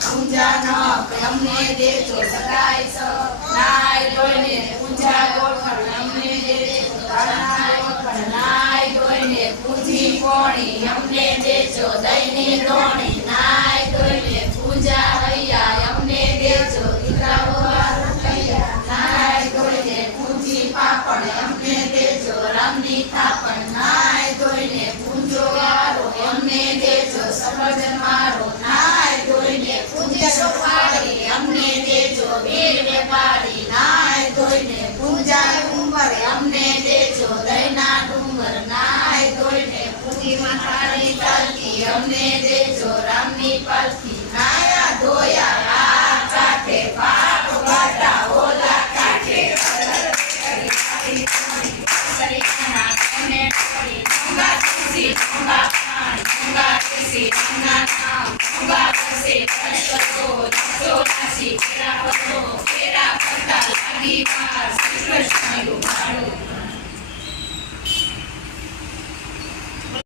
પૂજા ન અમને દેજો સદાય સ નાય ધોઈને પૂજા ગોઠણ અમને દેજો દાળના ગોઠણ નાય ધોઈને પૂજી કોણી અમને દેજો દહીંની ધોણી નાય ધોઈને પૂજા હૈયા અમને દેજો દીકરાઓ નાય ધોઈને પૂજી પાપડ અમને દેજો રામની થાપણ નાય ધોઈને પૂજો વારો અમને દેજો સર્વજન મારો નાય ધોઈને પૂજા સોપારી અમને દેજો વીર વેપારી નાય ધોઈને પૂજા ડુંગર અમને દેજો દયના ડુંગર નાય ધોઈને પૂજી માતાની પાલકી અમને દેજો રામની પાલકી નાયા ધોયા આ કાઠે પાપ વાટા ઓલા કાઠે Kira